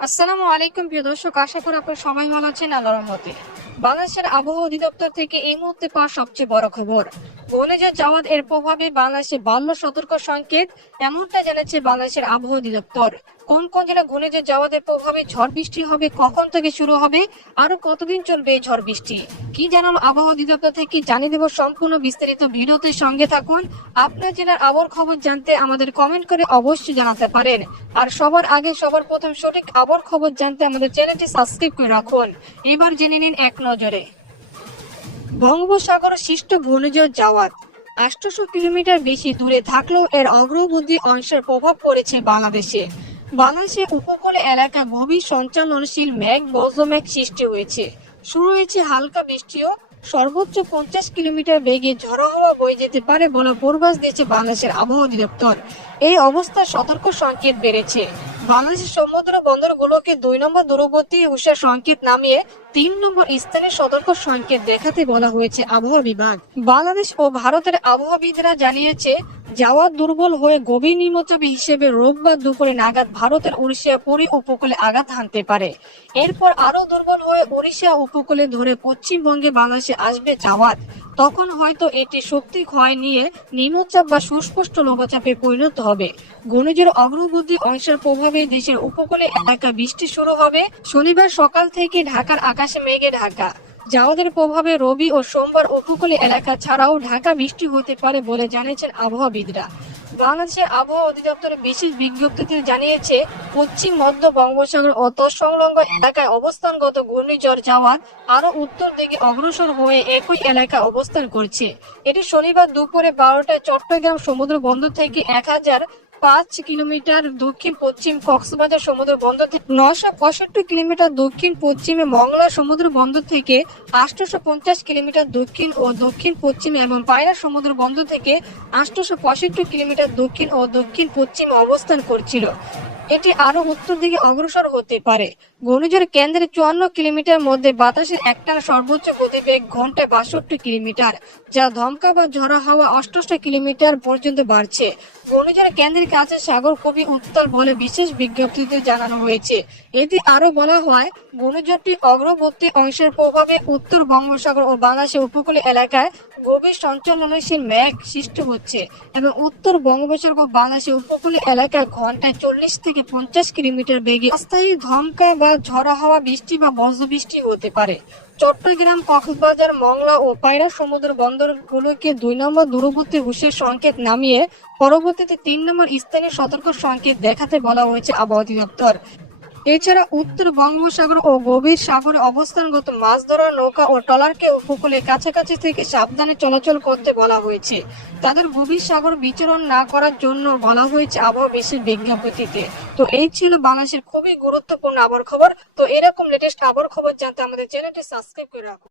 আসসালামু আলাইকুম প্রিয় দর্শক, আশা করি আপনারা সবাই ভালো আছেন আল্লাহর রহমতে। বাংলাদেশের আবহাওয়া অধিদপ্তর থেকে এই মুহূর্তে পাওয়া সবচেয়ে বড় খবর, ঘূর্ণিঝড় জাওয়াদ এর প্রভাবে বাংলাদেশে বাড়ল সতর্ক সংকেত। এমনটা জানাচ্ছে বাংলাদেশের আবহাওয়া অধিদপ্তর। কোন কোন জেলায় ঘূর্ণিঝড় জাওয়াদের প্রভাবে ঝড় বৃষ্টি হবে, কখন থেকে শুরু হবে, আরো কতদিন চলবে এই ঝড় বৃষ্টি, কি জানালো আবহাওয়া অধিদপ্তর থেকে জানিয়ে দেব সম্পূর্ণ বিস্তারিত ভিডিওতে সঙ্গে থাকুন। আপনার জেলার আবহাওয়ার খবর জানতে আমাদের কমেন্ট করে অবশ্যই জানাতে পারেন। আর সবার আগে সবার প্রথম সঠিক আবহাওয়ার খবর জানতে আমাদের চ্যানেলটি সাবস্ক্রাইব করে রাখুন। এবার জেনে নিন এক নজরে। বঙ্গোপসাগর সৃষ্ট ঘূর্ণিঝড় জাওয়াদ 800 কিলোমিটার বেশি দূরে থাকলেও এর অগ্রবর্তী অংশের প্রভাব পড়েছে বাংলাদেশে। বাংলাদেশের উপকূল এলাকায় গভীর সঞ্চালনশীল মেঘ বজ্রমেঘ সৃষ্টি হয়েছে। শুরু হয়েছে হালকা বৃষ্টিও। সর্বোচ্চ 50 কিলোমিটার বেগে ঝড়ো হাওয়া বয়ে যেতে পারে বলে পূর্বাভাস দিয়েছে বাংলাদেশের আবহাওয়া অধিদপ্তর। এই অবস্থায় সতর্ক সংকেত বেড়েছে। বাংলাদেশের সমুদ্র বন্দরগুলোকে 2 নম্বর দূরবর্তী হুঁশিয়ার সংকেত নামিয়ে 3 নম্বর স্থানে সতর্ক সংকেত দেখাতে বলা হয়েছে আবহাওয়া বিভাগ। বাংলাদেশ ও ভারতের আবহাওয়াবিদরা জানিয়েছে, জাওয়াদ দুর্বল হয়ে গভীর নিম্নচাপ হিসেবে রোববার দুপুরে নাগাদ ভারতের উড়িষ্যা পুরী উপকূলে আঘাত হানতে পারে। এরপর আরো দুর্বল হয়ে উড়িষ্যা উপকূলে ধরে পশ্চিমবঙ্গে বাংলাদেশে আসবে জাওয়াদ। তখন হয়তো এটি শক্তি ক্ষয় নিয়ে নিম্নচাপ বা সুস্পষ্ট লঘুচাপে পরিণত হবে। ঘূর্ণিঝড় অগ্রবর্তী অংশের প্রভাবে দেশের উপকূলে এলাকা বৃষ্টি শুরু হবে। শনিবার সকাল থেকে ঢাকার আকাশে মেঘে ঢাকা। জাওয়াদের প্রভাবে রবি ও সোমবার উপকূলীয় এলাকা ছাড়াও ঢাকা বৃষ্টি হতে পারে বলে জানিয়েছেন আবহাওয়াবিদরা। বাংলাদেশের আবহাওয়া অধিদপ্তরের বিশেষ বিজ্ঞপ্তিতে জানিয়েছে, পশ্চিম মধ্য বঙ্গোপসাগর ও তৎসংলগ্ন এলাকায় অবস্থানগত ঘূর্ণিঝড় জাওয়াদ আরো উত্তর দিকে অগ্রসর হয়ে একই এলাকায় অবস্থান করছে। এটি শনিবার দুপুরে 12টায় চট্টগ্রাম সমুদ্র বন্দর থেকে 1005 কিলোমিটার দক্ষিণ পশ্চিম কক্সবাজার সমুদ্র বন্দর থেকে 965 কিলোমিটার দক্ষিণ পশ্চিমে মংলা সমুদ্র বন্দর থেকে 850 কিলোমিটার দক্ষিণ ও দক্ষিণ পশ্চিমে এবং পায়রা সমুদ্র বন্দর থেকে 865 কিলোমিটার দক্ষিণ ও দক্ষিণ পশ্চিমে অবস্থান করছিল। এটি আরো উত্তর দিকে অগ্রসর হতে পারে। ঘূর্ণিঝড় কেন্দ্রের 54 কিলোমিটার মধ্যে বাতাসের একটানা সর্বোচ্চ গতিবেগ ঘন্টায় 62 কিলোমিটার, যা দমকা বা ঝড়ো হাওয়া 88 কিলোমিটার পর্যন্ত বাড়ছে। ঘূর্ণিঝড় কেন্দ্রের কাছে সাগর খুবই উত্তাল বলে বিশেষ বিজ্ঞপ্তিতে জানানো হয়েছে। এতে আরো বলা হয়, ঘূর্ণিঝড়টি অগ্রবর্তী অংশের প্রভাবে উত্তর বঙ্গোপসাগর ও বাংলাদেশের উপকূল এলাকায় গভীর সঞ্চালনশীল মেঘ সৃষ্টি হচ্ছে এবং উত্তর বঙ্গোপসাগর ও বাংলাদেশের উপকূলীয় এলাকায় ঘন্টায় 40 থেকে 50 কিলোমিটার বেগে অস্থায়ী ধমকা বা ঝড়ো হাওয়া বৃষ্টি বা বজ্রবৃষ্টি হতে পারে। চট্টগ্রাম, কক্সবাজার, মংলা ও পায়রা সমুদ্র বন্দরগুলোকে 2 নম্বর দূরবর্তী হুঁশিয়ার সংকেত নামিয়ে পরবর্তীতে 3 নম্বর স্থানীয় সতর্ক সংকেত দেখাতে বলা হয়েছে আবহাওয়া অধিদপ্তর। এছাড়া উত্তর বঙ্গোপসাগর ও গভীর সাগরে অবস্থানগত মাছ ধরার নৌকা ও ট্রলারকে উপকূলের কাছাকাছি থেকে সাবধানে চলাচল করতে বলা হয়েছে। তাদের গভীর সাগর বিচরণ না করার জন্য বলা হয়েছে আবহাওয়া বিশেষ বিজ্ঞপ্তিতে। তো এই ছিল বাংলাদেশের খুবই গুরুত্বপূর্ণ আবহাওয়ার খবর। তো এরকম লেটেস্ট আবহাওয়ার খবর জানতে আমাদের চ্যানেলটি সাবস্ক্রাইব করে রাখুন।